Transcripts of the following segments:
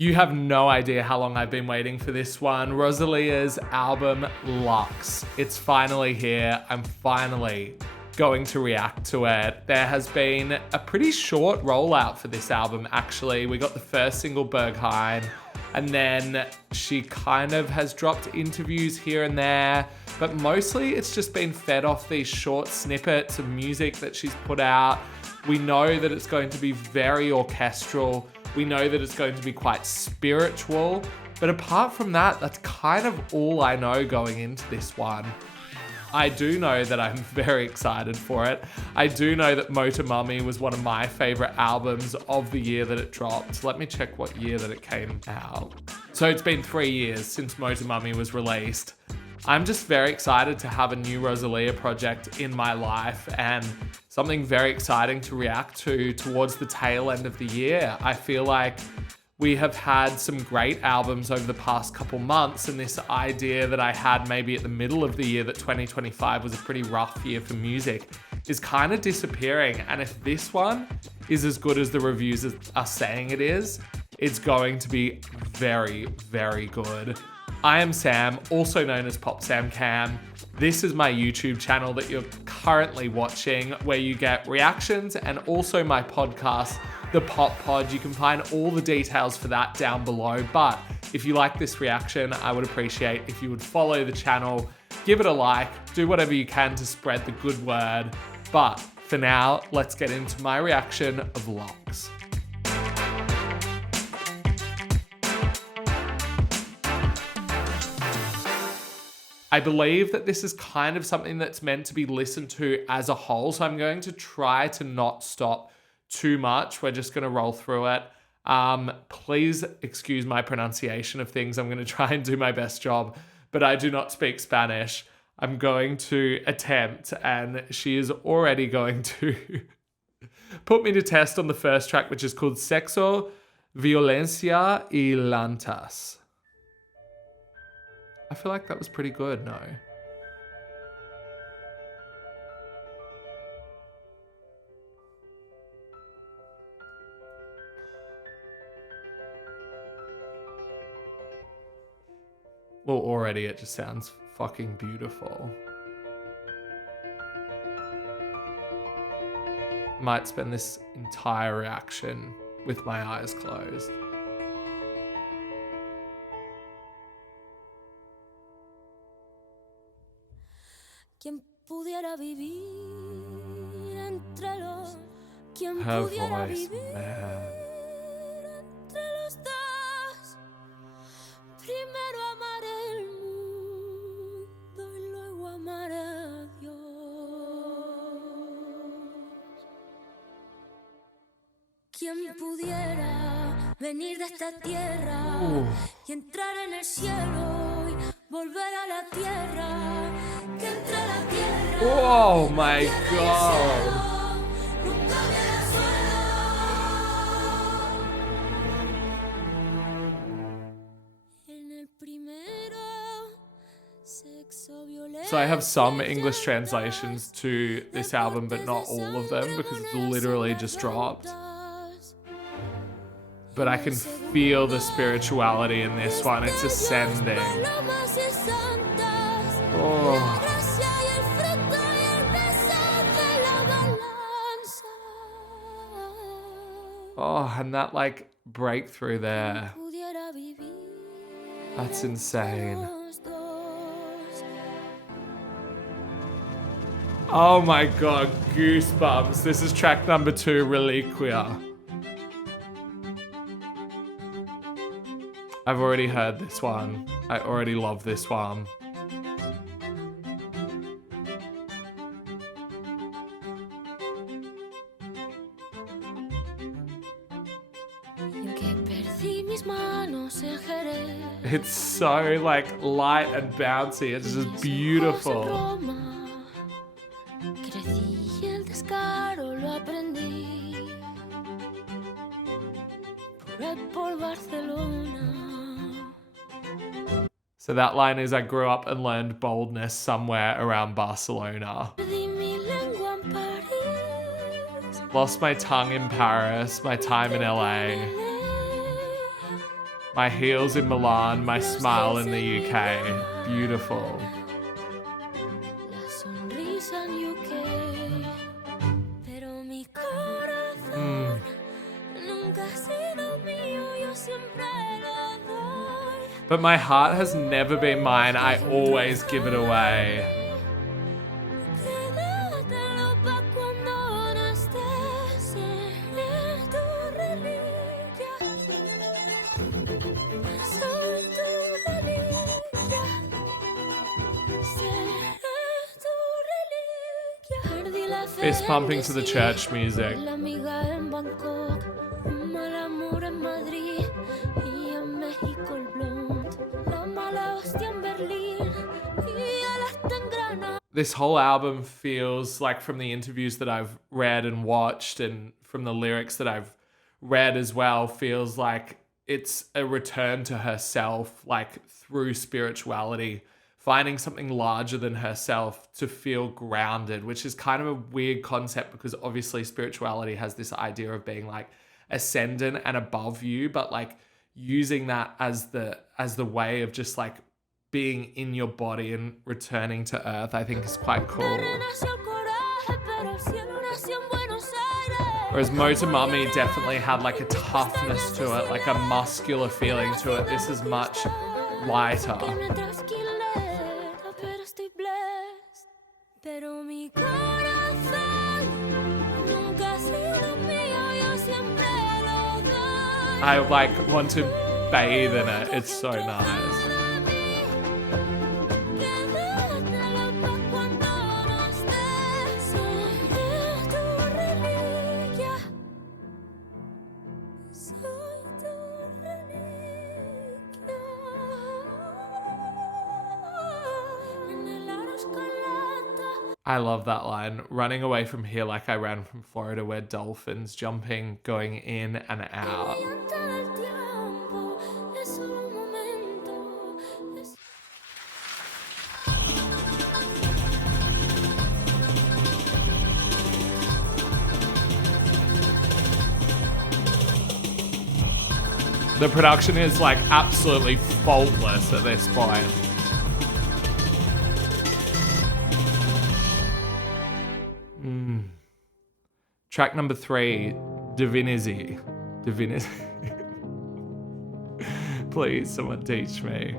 You have no idea how long I've been waiting for this one. Rosalia's album, Lux. It's finally here. I'm finally going to react to it. There has been a pretty short rollout for this album, actually. We got the first single, Berghain, and then she kind of has dropped interviews here and there, but mostly it's just been fed off these short snippets of music that she's put out. We know that it's going to be very orchestral. We know that it's going to be quite spiritual, but apart from that, that's kind of all I know going into this one. I do know that I'm very excited for it. I do know that Motor Mummy was one of my favorite albums of the year that it dropped. Let me check what year that it came out. So it's been 3 years since Motor Mummy was released. I'm just very excited to have a new Rosalía project in my life and something very exciting to react to towards the tail end of the year. I feel like we have had some great albums over the past couple months, and this idea that I had maybe at the middle of the year that 2025 was a pretty rough year for music is kind of disappearing. And if this one is as good as the reviews are saying it is, it's going to be very, very good. I am Sam, also known as Pop Sam Cam. This is my YouTube channel that you're currently watching, where you get reactions and also my podcast, The Pop Pod. You can find all the details for that down below. But if you like this reaction, I would appreciate if you would follow the channel, give it a like, do whatever you can to spread the good word. But for now, let's get into my reaction of Lux. I believe that this is kind of something that's meant to be listened to as a whole, so I'm going to try to not stop too much. We're just going to roll through it. Please excuse my pronunciation of things. I'm going to try and do my best job, but I do not speak Spanish. I'm going to attempt, and she is already going to put me to test on the first track, which is called Sexo, Violencia y Lantas. I feel like that was pretty good, no? Well, already it just sounds fucking beautiful. Might spend this entire reaction with my eyes closed. Her voice, man. ¿Quién pudiera venir de esta tierra y entrar en el cielo y volver a la tierra? Que entre la tierra. Oh my God. So I have some English translations to this album, but not all of them because it's literally just dropped. But I can feel the spirituality in this one. It's ascending. Oh. Oh, and that like breakthrough there. That's insane. Oh my God, goosebumps. This is track number 2, Reliquia. I've already heard this one. I already love this one. It's so like light and bouncy. It's just beautiful. So that line is, I grew up and learned boldness somewhere around Barcelona. Lost my tongue in Paris, my time in LA. My heels in Milan, my smile in the UK. Beautiful. La sonrisa en UK, pero mi corazón nunca ha sido mío, yo siempre lo doy. But my heart has never been mine. I always give it away. Quédatelo pa' cuando no estés, seré tu reliquia. Soy tu reliquia. Seré tu reliquia. Perdí la fe Fist en pumping to the decir, church music. la amiga en Bangkok, un mal amor en Madrid y en México el blond, la mala hostia en Berlín y el hasta en Granada. This whole album feels like, from the interviews that I've read and watched and from the lyrics that I've read as well, feels like it's a return to herself, like through spirituality, finding something larger than herself to feel grounded, which is kind of a weird concept because obviously spirituality has this idea of being like ascendant and above you, but like using that as the way of just like being in your body and returning to earth, I think is quite cool. Whereas Motomami definitely had like a toughness to it, like a muscular feeling to it. This is much lighter. I like want to bathe in it. It's so nice. I love that line. Running away from here like I ran from Florida, where dolphins jumping, going in and out. The production is like absolutely faultless at this point. Track number 3, Divinity. Please, someone teach me.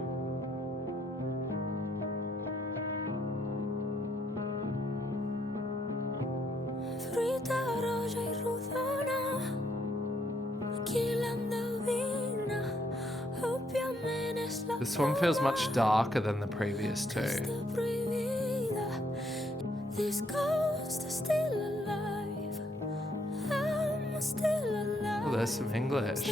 This one feels much darker than the previous two. This ghost is still alive. I'm still alive. Oh, there's some English.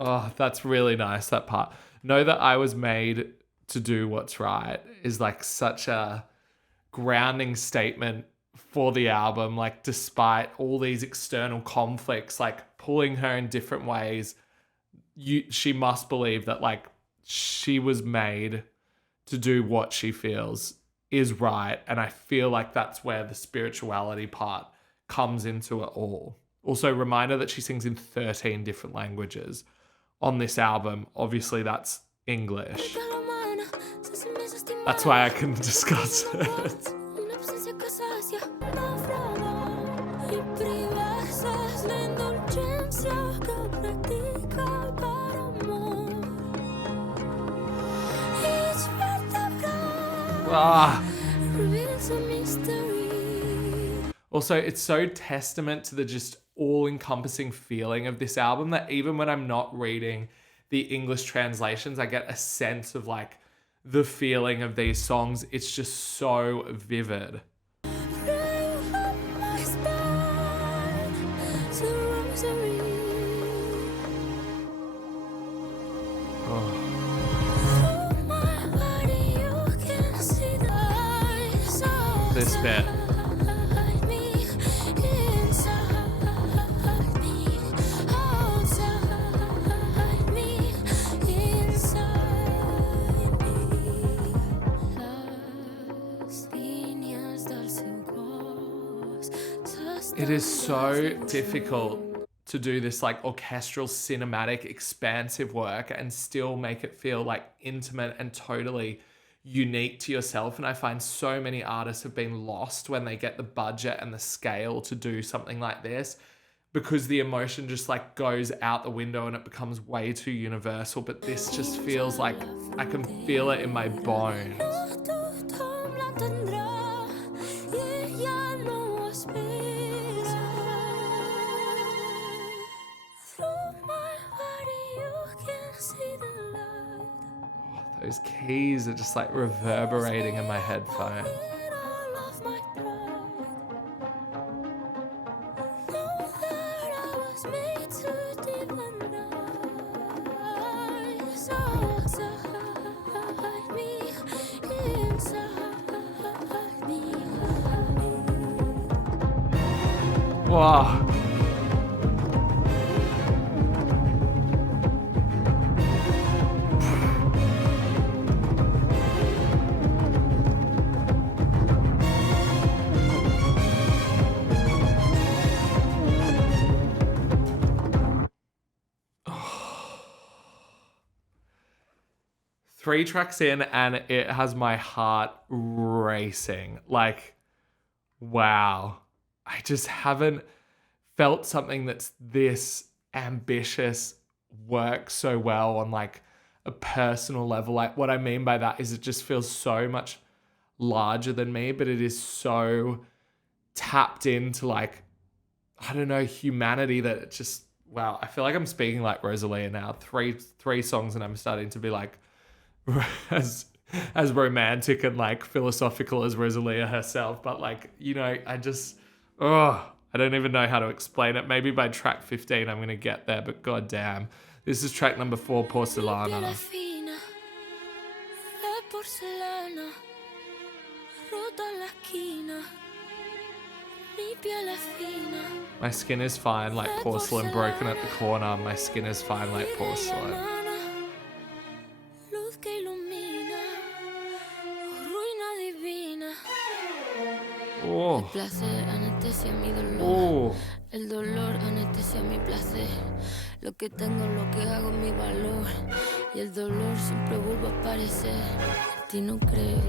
Oh, that's really nice, that part. Know that I was made to do what's right is like such a grounding statement for the album. Like, despite all these external conflicts, like pulling her in different ways, she must believe that like she was made to do what she feels is right. And I feel like that's where the spirituality part comes into it all. Also, reminder that she sings in 13 different languages on this album. Obviously, that's English. That's why I can discuss it. Also, it's so testament to the just all-encompassing feeling of this album that even when I'm not reading the English translations, I get a sense of like the feeling of these songs. It's just so vivid. This bit. It is so difficult to do this like orchestral, cinematic, expansive work and still make it feel like intimate and totally unique to yourself. And I find so many artists have been lost when they get the budget and the scale to do something like this, because the emotion just like goes out the window and it becomes way too universal. But this just feels like I can feel it in my bones. Those keys are just like reverberating in my headphone. Wow. Three tracks in and it has my heart racing. Like, wow. I just haven't felt something that's this ambitious work so well on like a personal level. Like, what I mean by that is it just feels so much larger than me, but it is so tapped into like, I don't know, humanity that it just, wow. I feel like I'm speaking like Rosalía now. Three songs and I'm starting to be like, as romantic and like philosophical as Rosalía herself, but like, you know, I don't even know how to explain it. Maybe by track 15 I'm gonna get there, but goddamn, this is track number 4, Porcelana. My skin is fine like porcelain, broken at the corner. My skin is fine like porcelain. Oh. Oh. El dolor anestesia mi placer. Lo que tengo, lo que hago, mi valor. Y el dolor siempre vuelve a aparecer. Ti no creo.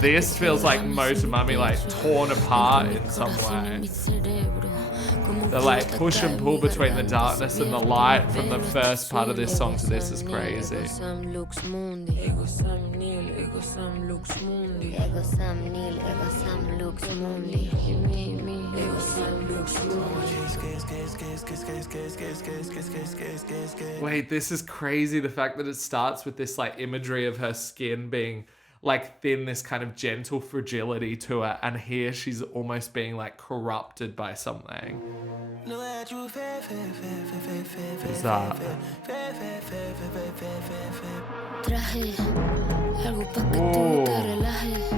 This feels like Motomami like torn apart in some way. The like push and pull between the darkness and the light from the first part of this song to this is crazy. Wait, this is crazy. The fact that it starts with this like imagery of her skin being like thin, this kind of gentle fragility to it, and here she's almost being like corrupted by something. What's that? Traje algo pa' que tú te relajes.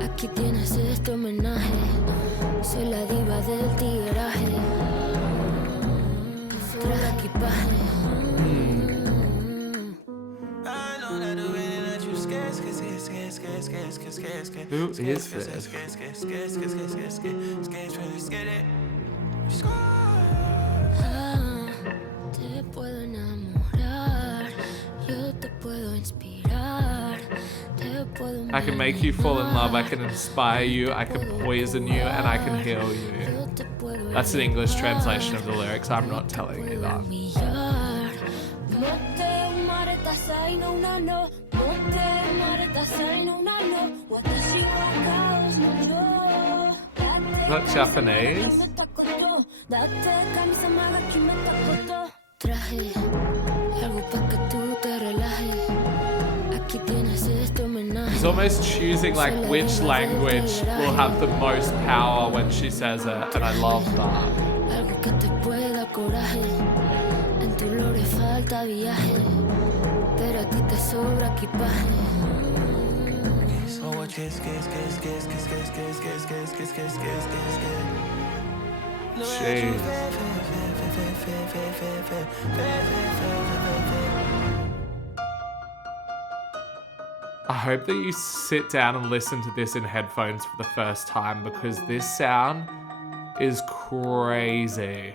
Aquí tienes este homenaje. Soy la diva del tigueraje. Traje equipaje. Who is this? Te puedo enamorar, yo te puedo inspirar, te puedo. I can make you fall in love, I can inspire you, I can poison you, and I can heal you. That's an English translation of the lyrics, I'm not telling you that. Is that Japanese? He's almost choosing like which language will have the most power when she says it, and I love that. Jeez. I hope that you sit down and listen to this in headphones for the first time because this sound is crazy.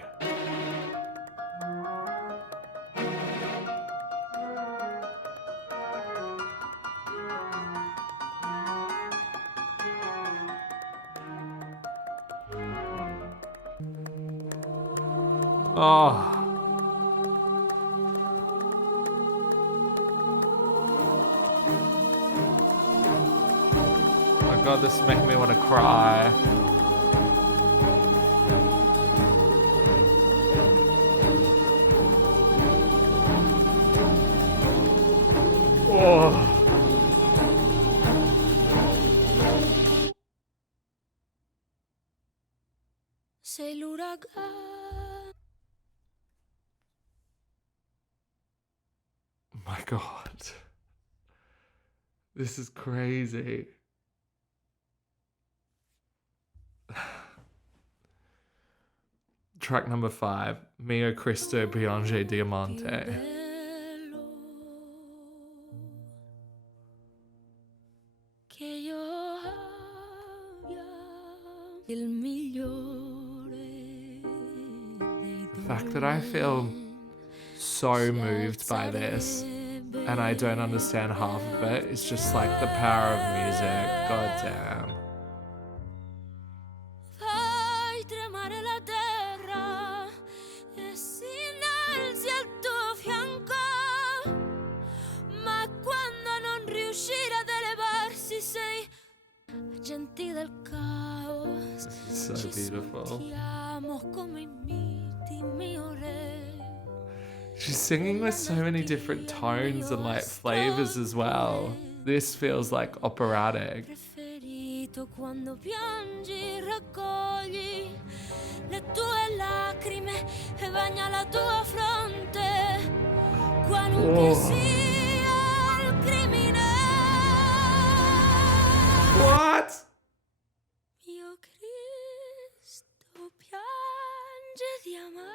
Oh. My God, this is making me want to cry. Oh. Sei l'uragano. My God. This is crazy. Track number 5, Mio Cristo Bianche Diamante. The fact that I feel so moved by this and I don't understand half of it, it's just like the power of music. God damn. Fai tremare la terra e si innalzi al tuo fianco, ma quando non riuscire ad elevarsi sei agenti del caos. This is so beautiful. Sentiamo come imiti mio re. She's singing with so many different tones and like flavors as well. This feels like operatic. Quando piangi raccogli le tue lacrime e bagna la tua fronte qualunque sia il crimine. What? Mio Cristo piange diamante,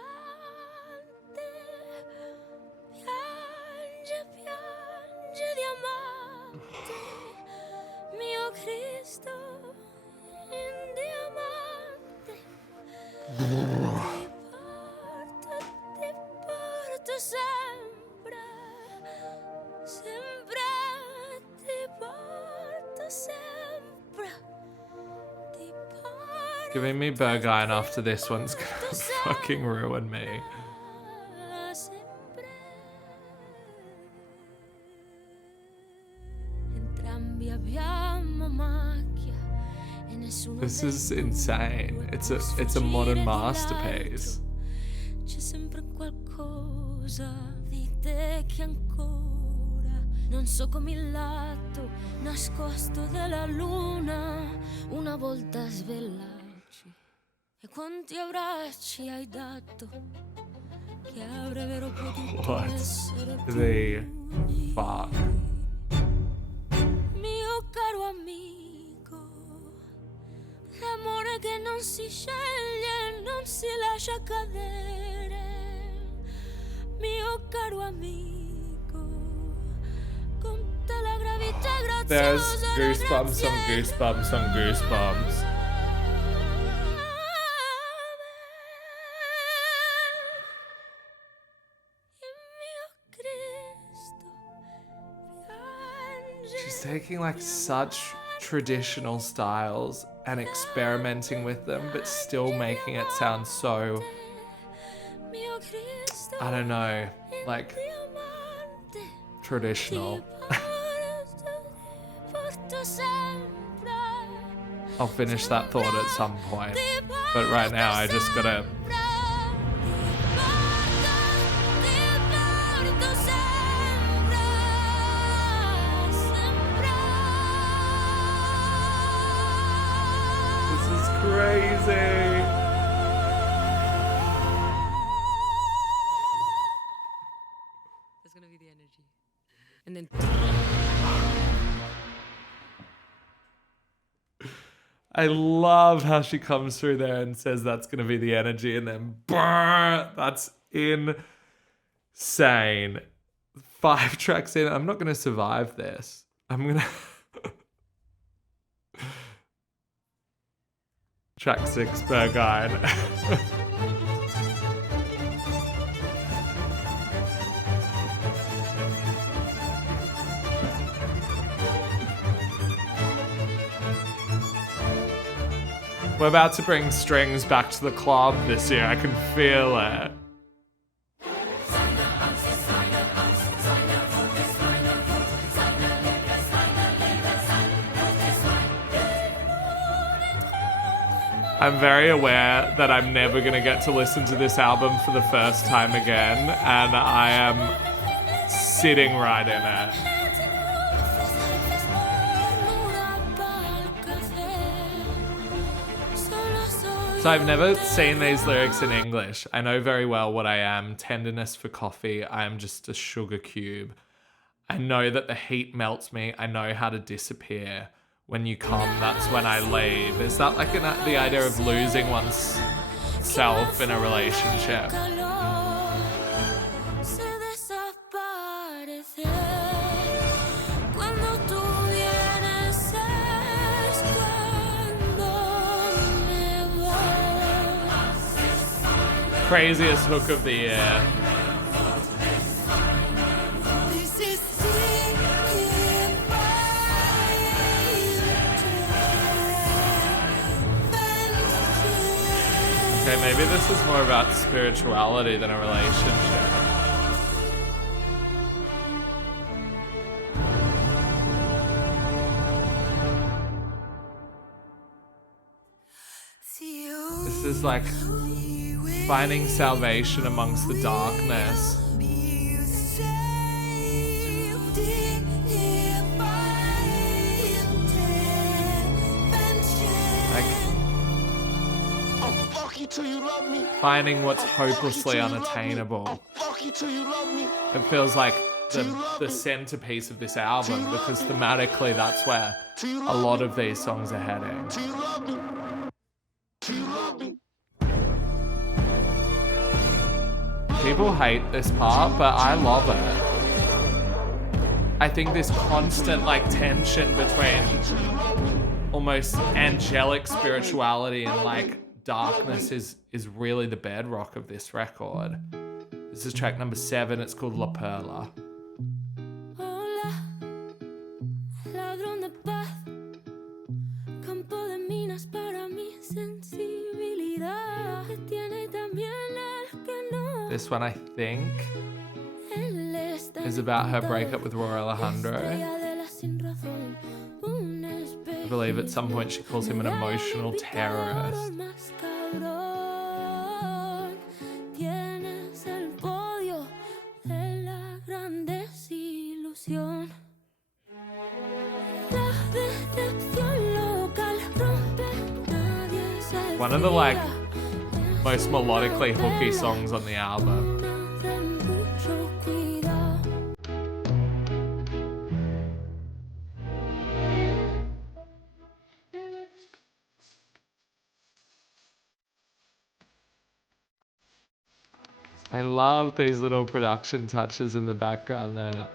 piange diamante, mio Cristo in diamante. Ti porto sempre, sempre ti porto sempre. Ti porto Giving me Berghain after this one's gonna fucking ruin me. sempre. Entrambi abbiamo macchia e nessuno This is insane. It's a modern masterpiece. C'è sempre qualcosa di te che ancora non so come il lato nascosto della luna una volta svelarci. E quanti abbracci hai dato che avrebbero potuto What essere the pugni. fuck? Mio caro amico, l'amore che non si sceglie, non si lascia cadere. Mio caro amico, con te la gravità There's graziosa. goosebumps on goosebumps on goosebumps. She's taking like such traditional styles and experimenting with them, but still making it sound so, I don't know, like traditional. I'll finish that thought at some point, but right now I just gotta. This is crazy. That's gonna be the energy. And then I love how she comes through there and says that's going to be the energy, and then brrr, that's insane. 5 tracks in, I'm not going to survive this. I'm going to... Track 6, Berghain. We're about to bring strings back to the club this year. I can feel it. I'm very aware that I'm never going to get to listen to this album for the first time again, and I am sitting right in it. So I've never seen these lyrics in English. I know very well what I am. Tenderness for coffee. I am just a sugar cube. I know that the heat melts me. I know how to disappear. When you come, that's when I leave. Is that like the idea of losing one's self in a relationship? Craziest hook of the year. Okay, maybe this is more about spirituality than a relationship. This is like finding salvation amongst the darkness. Finding what's hopelessly unattainable. It feels like the centerpiece of this album, because thematically that's where a lot of these songs are heading. People hate this part, but I love it. I think this constant like tension between almost angelic spirituality and like darkness is really the bedrock of this record. This is track number 7. It's called La Perla. Hola, ladrón de paz, campo de minas para mi sensibilidad. Tiene también el que no. This one, I think, is about her breakup with Roy Alejandro. I believe at some point she calls him an emotional terrorist. One of the like most melodically hooky songs on the album. I love these little production touches in the background there.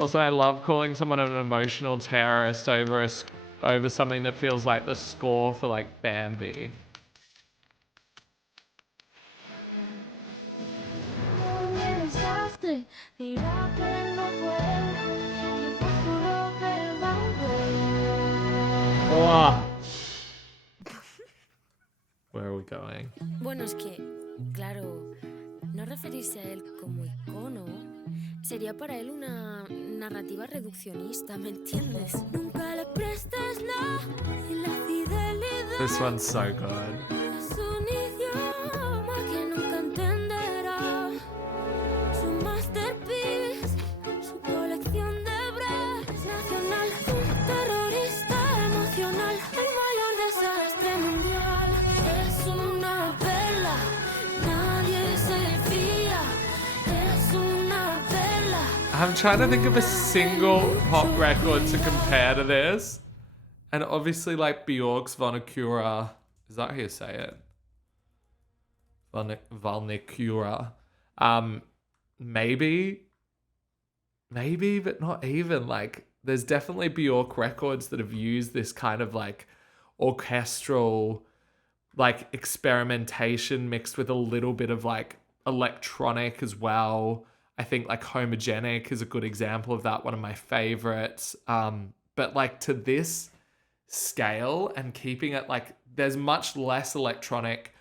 Also, I love calling someone an emotional terrorist over something that feels like the score for like Bambi. Oh. Where are we going? Bueno, es que, claro, no referirse a él como icono sería para él una narrativa reduccionista, ¿me entiendes? Nunca le prestes la fidelidad. This one's so good. Es un idioma que nunca entenderá. Su masterpiece, su colección de bras nacional. Un terrorista emocional, el mayor desastre mundial. Es una perla, nadie se fía. Es una perla. I'm trying to think of a single pop record to compare to this. And obviously, like Bjork's Valnicura. Is that how you say it? Valnicura. Maybe, but not even. Like, there's definitely Bjork records that have used this kind of like orchestral, like experimentation mixed with a little bit of like electronic as well. I think like Homogenic is a good example of that, one of my favorites. But like to this scale and keeping it like there's much less electronic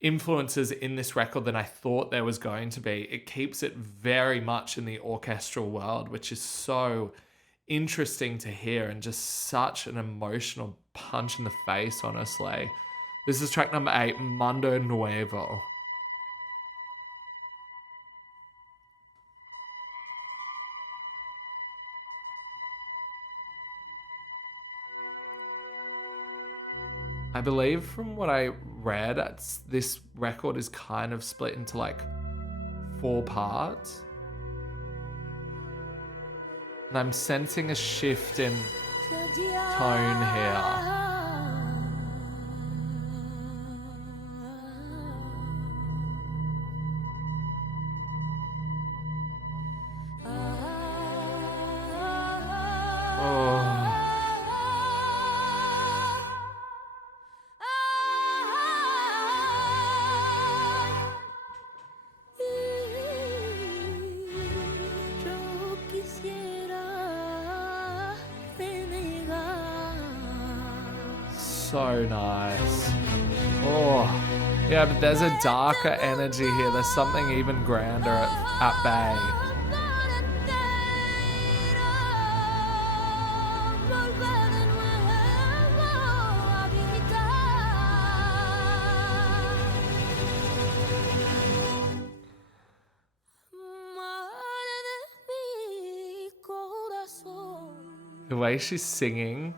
influences in this record than I thought there was going to be. It keeps it very much in the orchestral world, which is so interesting to hear and just such an emotional punch in the face, honestly. This is track number 8, Mundo Nuevo. I believe from what I read, this record is kind of split into like 4 parts. And I'm sensing a shift in tone here. So nice. Oh, yeah, but there's a darker energy here. There's something even grander at bay. The way she's singing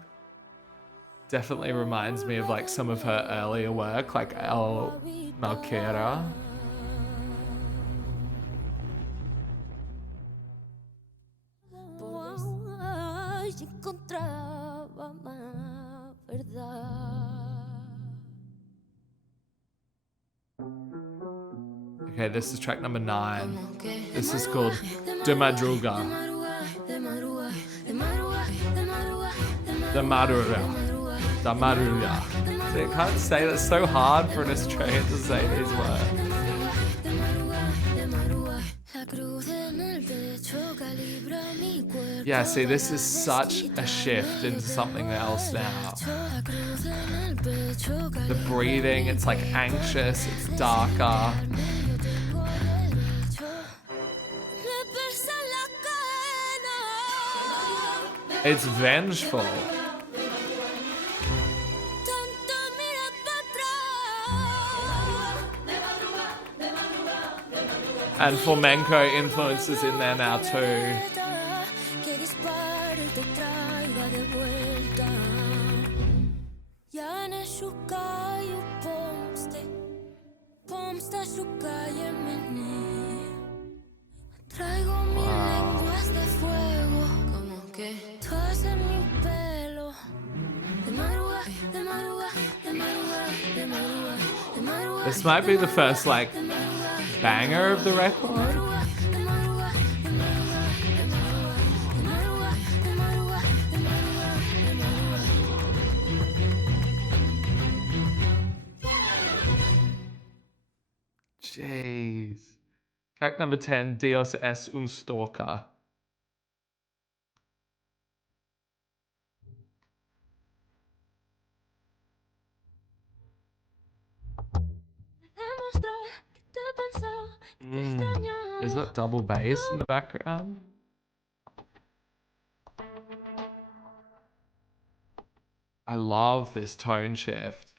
definitely reminds me of like some of her earlier work, like El Malquera. Okay, this is track number 9. This is called De Madruga. The Madruga. The Madruga. See, I can't say that. It's so hard for an Australian to say these words. Yeah, see, this is such a shift into something else now. The breathing, it's like anxious, it's darker. It's vengeful. And flamenco influences in there now too. This might be the first like banger of the record. Jeez. Track number 10, Dios es un stalker. Is that double bass in the background? I love this tone shift.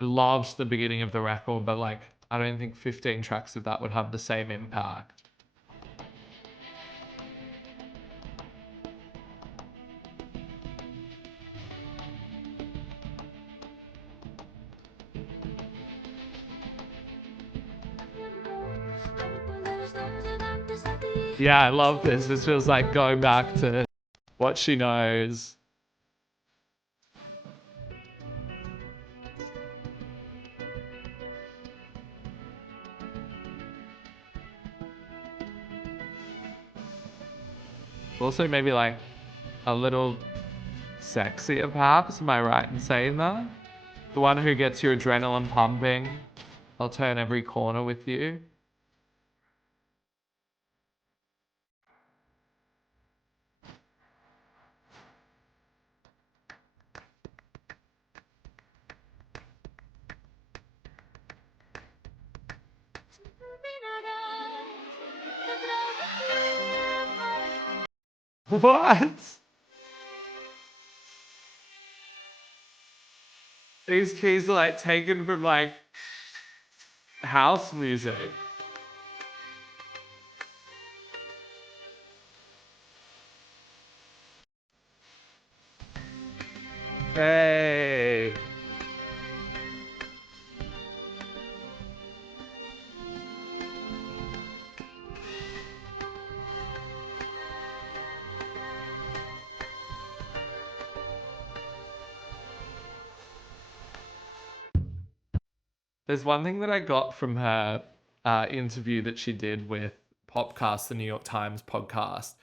I loved the beginning of the record, but like, I don't think 15 tracks of that would have the same impact. Yeah, I love this. This feels like going back to what she knows. Also maybe like a little sexier perhaps, am I right in saying that? The one who gets your adrenaline pumping. I'll turn every corner with you. What? These keys are like taken from like house music. Hey. There's one thing that I got from her interview that she did with Popcast, the New York Times podcast,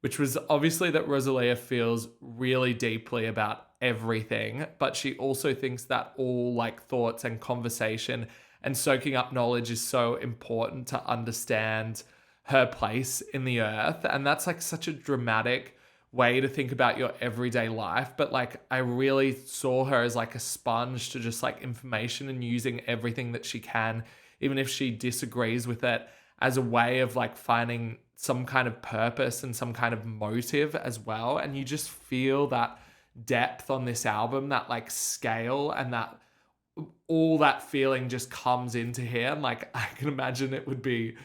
which was obviously that Rosalía feels really deeply about everything, but she also thinks that all like thoughts and conversation and soaking up knowledge is so important to understand her place in the earth. And that's like such a dramatic way to think about your everyday life. But like, I really saw her as like a sponge to just like information and using everything that she can, even if she disagrees with it, as a way of like finding some kind of purpose and some kind of motive as well. And you just feel that depth on this album, that like scale, and that all that feeling just comes into here. And like, I can imagine it would be,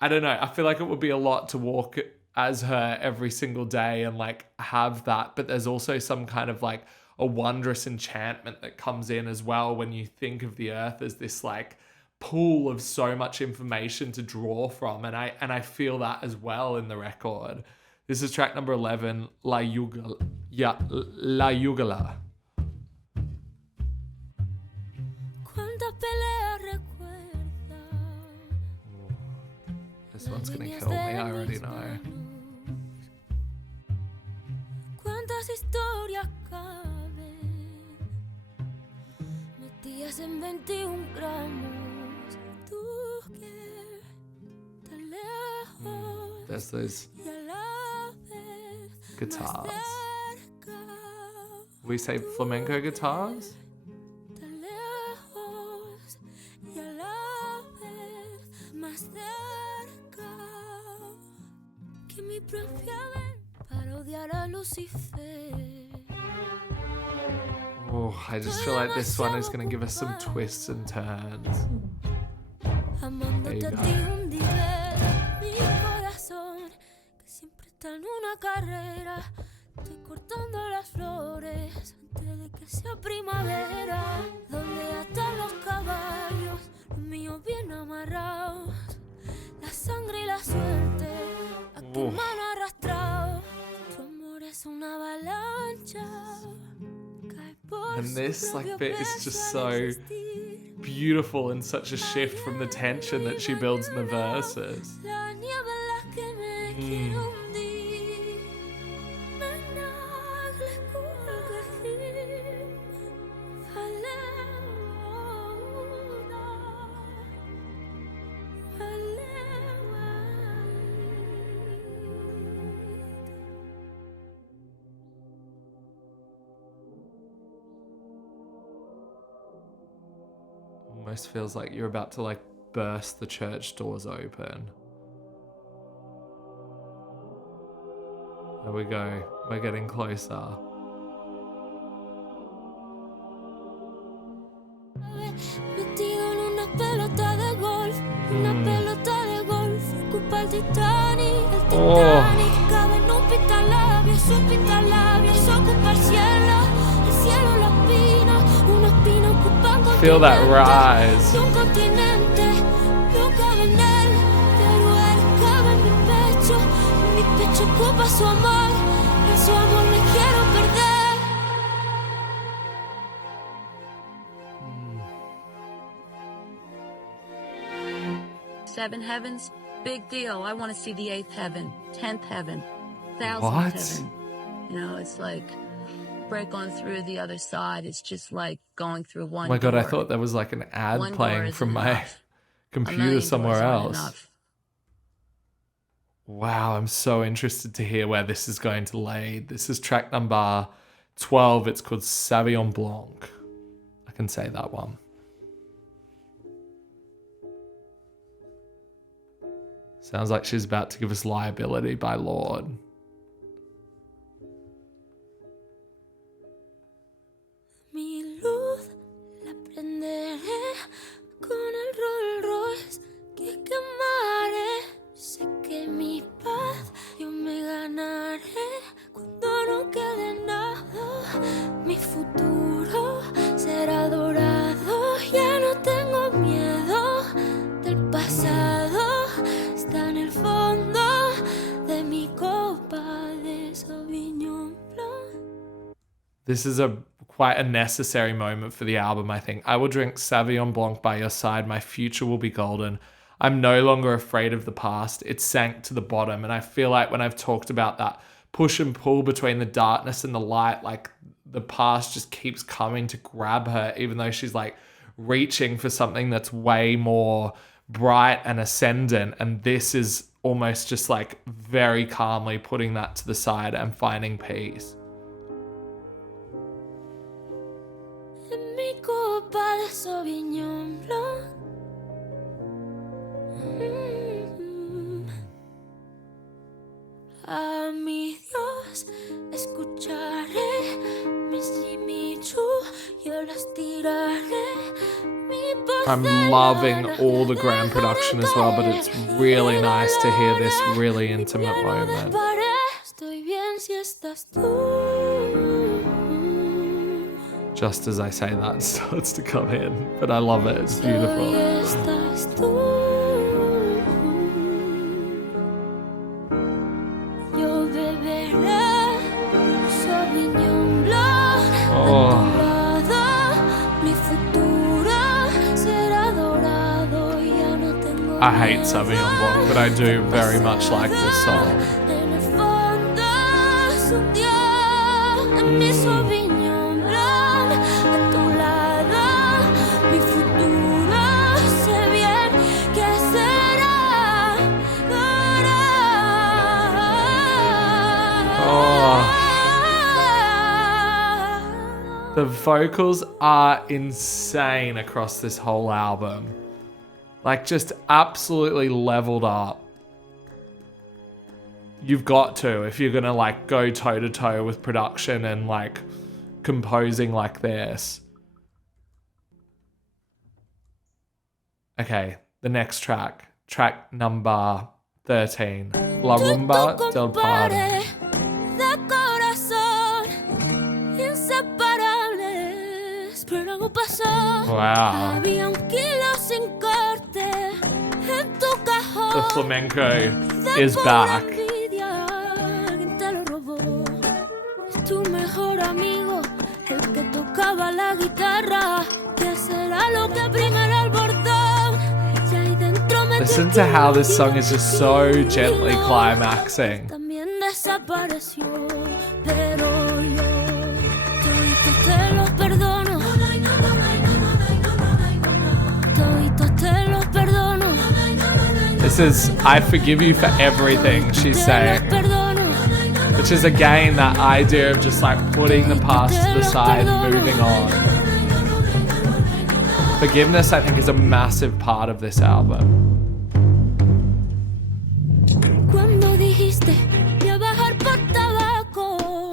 I don't know, I feel like it would be a lot to walk as her every single day and like have that. But there's also some kind of like a wondrous enchantment that comes in as well when you think of the earth as this like pool of so much information to draw from. And I feel that as well in the record. This is track number 11, La Yugala. Yeah, La Yugala. This one's gonna kill me, I already know. ¿Cuántas historias caben metidas en 21 gramos? Tú que tan lejos. There's those guitars. We say flamenco guitars? Tan lejos y a la vez más cerca que mi propia para odiar a Lucifer. Oh, I just feel like this one is going to give us some twists and turns. There you go. Mi corazón que siempre está en una carrera. Estoy cortando las flores antes de que sea primavera. Donde atan los caballos, los míos bien amarrados. La sangre y la suerte a que me han arrastrado. Tu amor es una avalancha. And this like bit is just so beautiful and such a shift from the tension that she builds in the verses. Almost feels like you're about to like burst the church doors open. There we go. We're getting closer. Metido en una pelota de golf, una pelota de golf, ocupa el Titanic, cabe en un pintalabios, ocupa el cielo los pinos, unos pinos ocupan continente, feel that rise. un continente, no cabe en él, pero él cabe en mi pecho. ocupa su amor, en su amor me quiero perder. 7 heavens, big deal. I want to see the 8th heaven, 10th heaven, 1000th What? heaven. You know, it's like break on through the other side. It's just like going through one Oh my God, I door. thought there was like an ad One door playing isn't from my enough. A computer million somewhere doors aren't else. enough. Wow, I'm so interested to hear where this is going to lead. This is track number 12. It's called Savion Blanc. I can say that one. Sounds like she's about to give us Liability by Lord. Mi luz la prenderé con el Rolls Royce que quemaré. Sé que mi paz yo me ganaré cuando no quede nada. Mi futuro será dorado. Ya no tengo miedo del pasado. Está en el fondo de mi copa de Sauvignon Blanc. This is quite a necessary moment for the album, I think. I will drink Savion Blanc by your side. My future will be golden. I'm no longer afraid of the past. It sank to the bottom. And I feel like when I've talked about that push and pull between the darkness and the light, like the past just keeps coming to grab her, even though she's like reaching for something that's way more bright and ascendant. And this is almost just like very calmly putting that to the side and finding peace. En mi copa de Sauvignon Blanc. A mi Dios escucharé, mis Jimichu yo las tiraré. Mi I'm loving all the grand production as well, but it's really nice to hear this really intimate moment. Estoy bien si estás tú. Just as I say that, it starts to come in, but I love it. It's beautiful. Estás tú. Yo beberé Sauvignon Blanc a tu lado. Mi futuro será dorado. Ya no tengo I hate Sauvignon Blanc, but I do very much like this song. En el fondo es un dios en mi Sauvignon Blanc a tu lado. Mi futuro sé bien que será dorado. The vocals are insane across this whole album. Like just absolutely leveled up. You've got to, if you're gonna like go toe to toe with production and like composing like this. Okay, the next track. Track number 13. La Rumba del Padre. De corazón inseparables, pero algo pasó. Wow. Había un kilo sin corte en tu cajón. The flamenco De is pura back. envidia, alguien te lo robó. Es tu mejor amigo, el que tocaba la guitarra. ¿Qué será lo que primero el bordón? Y ahí dentro me Listen to how this song is just so gently climaxing. También desapareció, pero yo todito te los perdono. Todito te los perdono. This is I forgive you for everything, she's saying. Perdono. Which is again that idea of just like putting the past to the side and moving on. Forgiveness, I think, is a massive part of this album. Cuando dijiste voy a bajar por tabaco,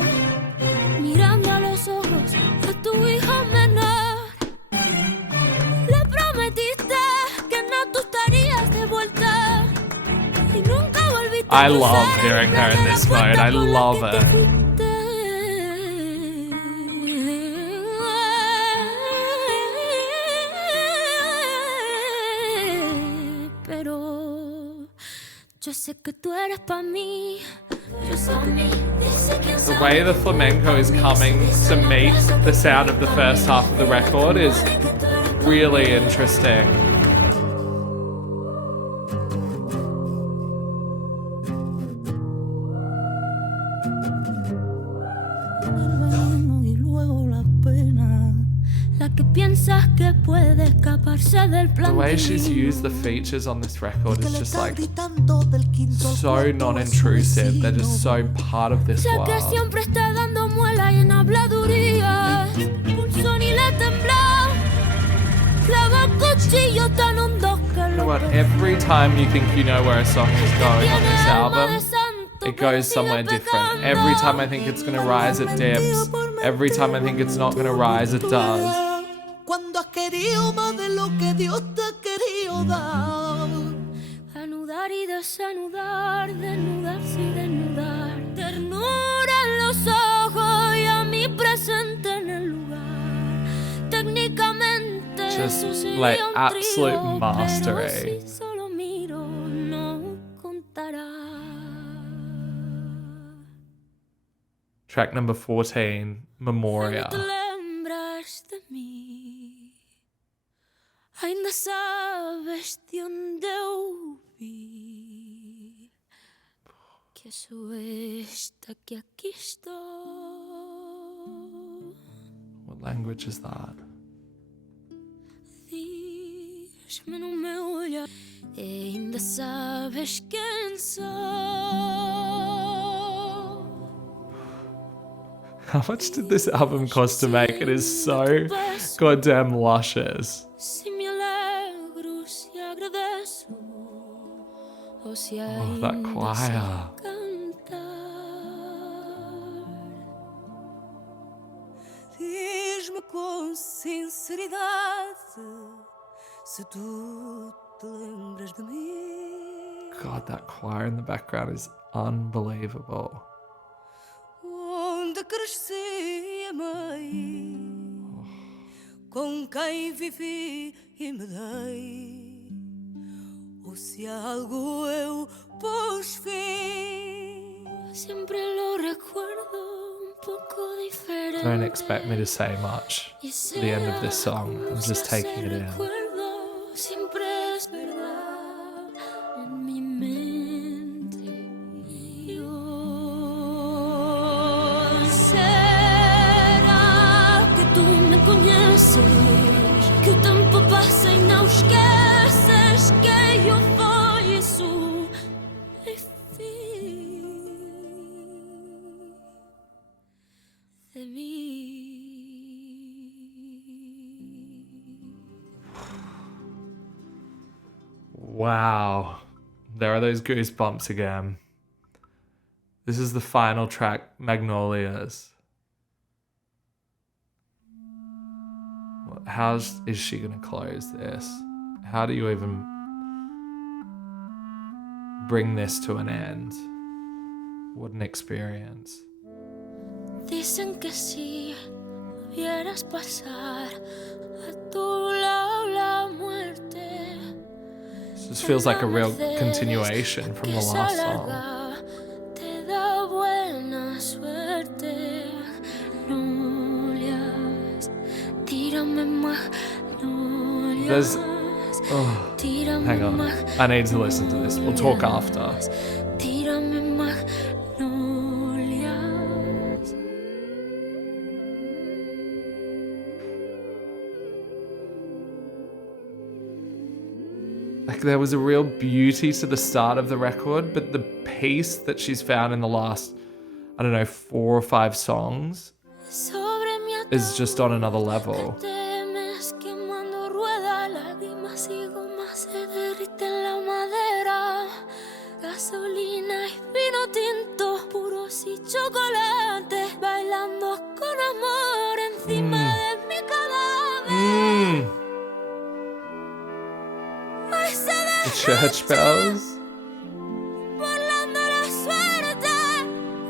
mirando a los ojos a tu hijo menor, le prometiste que no tú estarías de vuelta y nunca volviste. I love hearing her in this mode. I love it. Pero yo sé que tú eres pa' mí, The way the flamenco is coming to meet the sound of the first half of the record is really interesting. The way she's used the features on this record is just like so non-intrusive. They're just so part of this world. You know what? Every time you think you know where a song is going on this album, it goes somewhere different. Every time I think it's going to rise, it dips. Every time I think it's not going to rise, it does. Cuando has querido más de lo que Dios te ha querido dar. Anudar y desanudar, desnudarse y desnudar. Ternura en los ojos y a mí presente en el lugar. Técnicamente just like absolute mastery. Si solo miro, no contará. Track number 14, Memoria. Ainda sabes de onde eu vi que sou esta que aqui estou. What language is that? Diz-me no meu olhar, ainda sabes quem sou. How much did this album cost to make? It is so goddamn luscious. Oh, that choir. Diz-me com sinceridade se tu te lembras de mim. God, that choir in the background is unbelievable. Onde cresci, amei, com quem vivi e me dei. Si algo eu pus fin, siempre lo recuerdo un poco diferente. Don't expect me to say much at the end of this song. I'm just taking it in. Siempre es verdad en mi mente. Será que tú me conoces? Que o tempo passa e não esqueces que eu fui isso e fiz de mim. Wow. There are those goosebumps again. This is the final track, Magnolias. How is she going to close this? How do you even bring this to an end? What an experience. Dicen que si vieras pasar a tu lado la muerte. This feels like a real continuation from the last song. Te da buena suerte. Magnolias, tírame magnolias. There's... Oh, hang on. I need to listen to this. We'll talk after. Tírame magnolias. Like there was a real beauty to the start of the record, but the peace that she's found in the last, I don't know, 4 or 5 songs is just on another level. Gasolina y vino tinto, puros y chocolate, bailando con amor encima de mi cadáver. The church bells. Burlando la suerte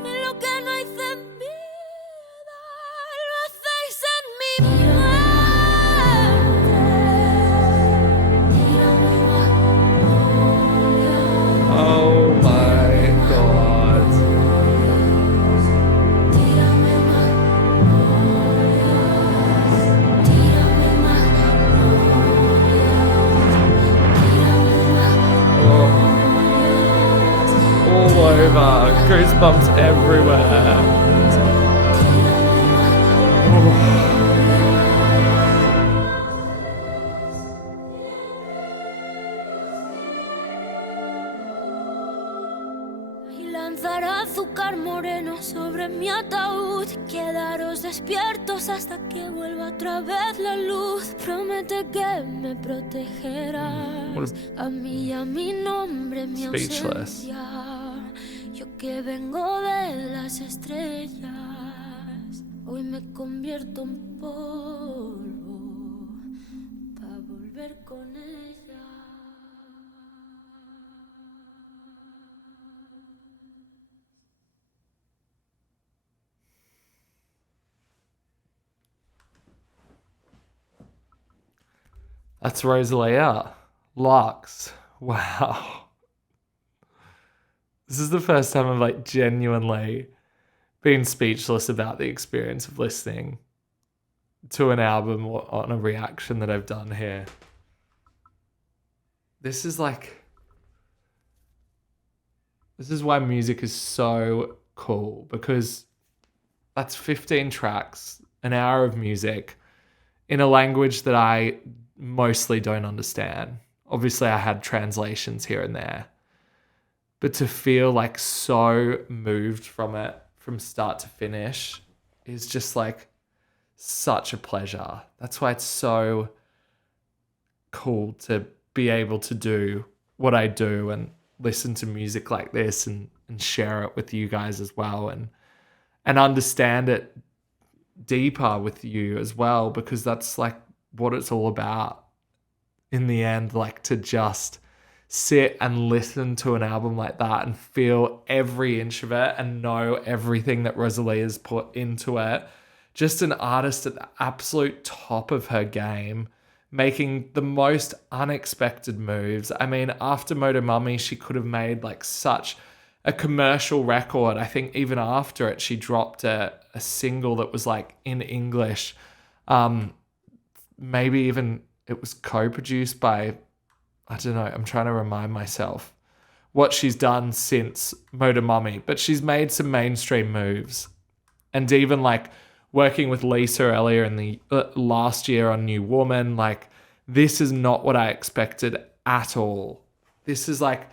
y lo que no hice en vida, lo hacéis en mi Oh my God. goosebumps everywhere. Y lanzar azúcar moreno sobre mi ataúd. Quedaros despiertos hasta que vuelva otra vez la luz. Promete que me protegerás. A mí y a mi nombre, mi Speechless. ausencia. Yo que vengo de las estrellas. Hoy me convierto en polvo para volver con ella. That's Rosalía. Lux. Wow. This is the first time I've like genuinely been speechless about the experience of listening to an album or on a reaction that I've done here. This is why music is so cool, because that's 15 tracks, an hour of music in a language that I mostly don't understand. Obviously, I had translations here and there. But to feel like so moved from it from start to finish is just like such a pleasure. That's why it's so cool to be able to do what I do and listen to music like this and share it with you guys as well, and understand it deeper with you as well, because that's like what it's all about in the end, like to just sit and listen to an album like that and feel every inch of it and know everything that Rosalía has put into it. Just an artist at the absolute top of her game, making the most unexpected moves. I mean, after Motor Mummy, she could have made like such a commercial record. I think even after it, she dropped a single that was like in English. Maybe even it was co-produced by, I don't know, I'm trying to remind myself what she's done since Motor Mummy, but she's made some mainstream moves. And even like working with Lisa earlier in the last year on New Woman, like this is not what I expected at all. This is like,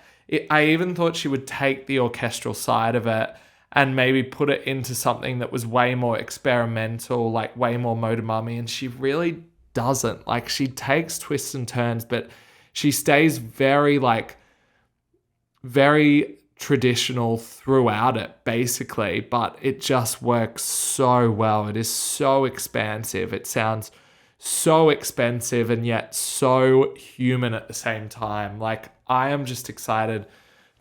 I even thought she would take the orchestral side of it and maybe put it into something that was way more experimental, like way more Motor Mummy, and she really doesn't. Like she takes twists and turns, but she stays very traditional throughout it, basically, but it just works so well. It is so expansive. It sounds so expensive and yet so human at the same time. Like I am just excited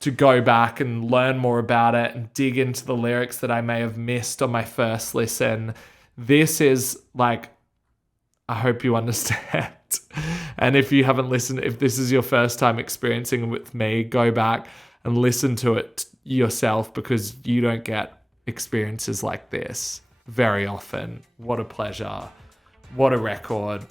to go back and learn more about it and dig into the lyrics that I may have missed on my first listen. This is like, I hope you understand. And if you haven't listened, if this is your first time experiencing it with me, go back and listen to it yourself, because you don't get experiences like this very often. What a pleasure. What a record.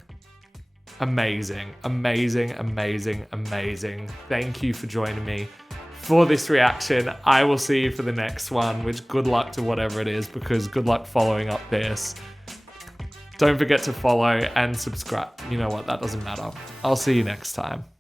Amazing, amazing, amazing, amazing. Thank you for joining me for this reaction. I will see you for the next one, which good luck to whatever it is, because good luck following up this. Don't forget to follow and subscribe. You know what? That doesn't matter. I'll see you next time.